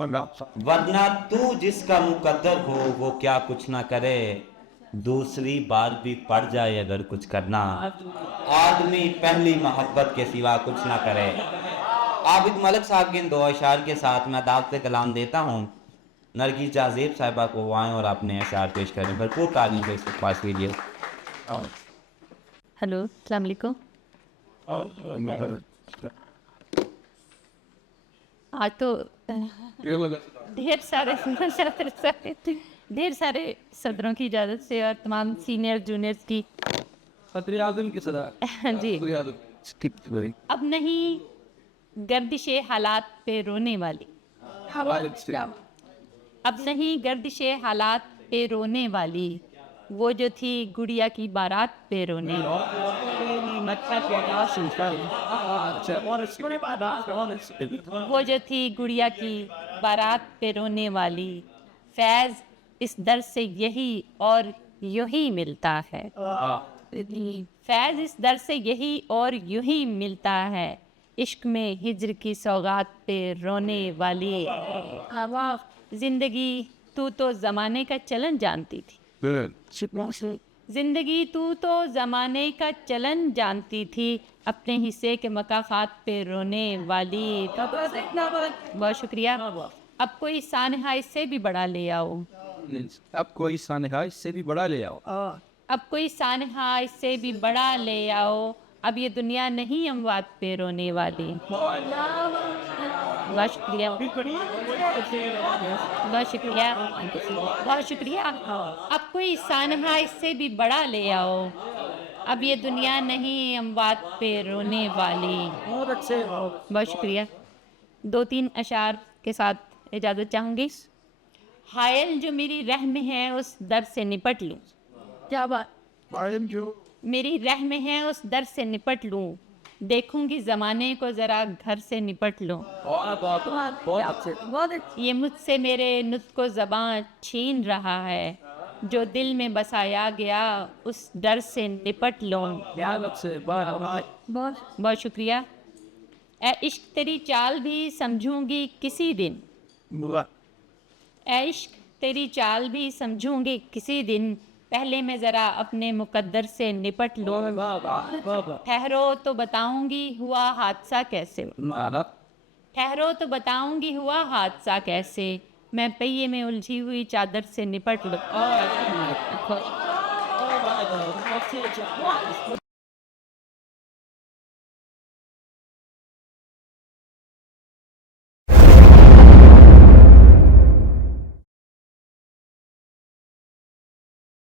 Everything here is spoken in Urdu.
ورنہ تو جس کا مقدر ہو وہ کیا کچھ نہ کرے، دوسری بار بھی پڑ جائے اگر کچھ کرنا، آدمی پہلی محبت کے سوا کچھ نہ کرے۔ عابد ملک صاحب کے ان دو اشعار کے ساتھ میں دعوت کلام دیتا ہوں۔ نرگس جہازیب صاحبہ کو وہ آئیں اور اپنے اشعار پیش کریں۔ بھرپور تعلیم سے استقبال کیجیے۔ ہلو، السلام علیکم۔ آج تو ڈھیر سارے صدروں کی اجازت سے اور تمام سینئر جونیئرز کی جی، اب نہیں گردش حالات پہ رونے والی، اب نہیں گردش حالات پہ رونے والی، وہ جو تھی گڑیا کی بارات پہ رونے وہ جو تھی گڑیا کی بارات پہ رونے والی، فیض اس در سے یہی اور یوں ہی ملتا ہے، فیض اس در سے یہی اور یوں ہی ملتا ہے، عشق میں ہجر کی سوغات پہ رونے والی، زندگی تو زمانے کا چلن جانتی تھی، زندگی تو زمانے کا چلن جانتی تھی، اپنے حصے کے مکافات پہ رونے والی۔ بہت شکریہ۔ اب کوئی سانحہ اس سے بھی بڑا لے آؤ، اب کوئی سانحہ اس سے بھی بڑا لے آؤ، اب کوئی سانحہ اس سے بھی بڑا لے آؤ، اب یہ دنیا نہیں اموات پہ رونے والی۔ بہت شکریہ، بہت شکریہ، بہت شکریہ۔ اب کوئی سانحہ اس سے بھی بڑا لے آؤ، اب یہ دنیا نہیں اموات پہ رونے والی۔ بہت شکریہ۔ دو تین اشعار کے ساتھ اجازت چاہوں گی۔ حائل جو میری رہ میں ہے اس در سے نپٹ لوں، کیا بات، میری رہ میں ہے اس در سے نپٹ لوں، دیکھوں گی زمانے کو ذرا گھر سے نپٹ لوں، یہ مجھ سے میرے نطق و زباں چھین رہا ہے، جو دل میں بسایا گیا اس ڈر سے نپٹ لوں۔ بہت شکریہ۔ اے عشق تیری چال بھی سمجھوں گی کسی دن، اے عشق تیری چال بھی سمجھوں گی کسی دن، پہلے میں ذرا اپنے مقدر سے نپٹ لوں، ٹھہرو تو بتاؤں گی ہوا حادثہ کیسے، ٹھہرو تو بتاؤں گی ہوا حادثہ کیسے، میں پہیے میں الجھی ہوئی چادر سے نپٹ لوں۔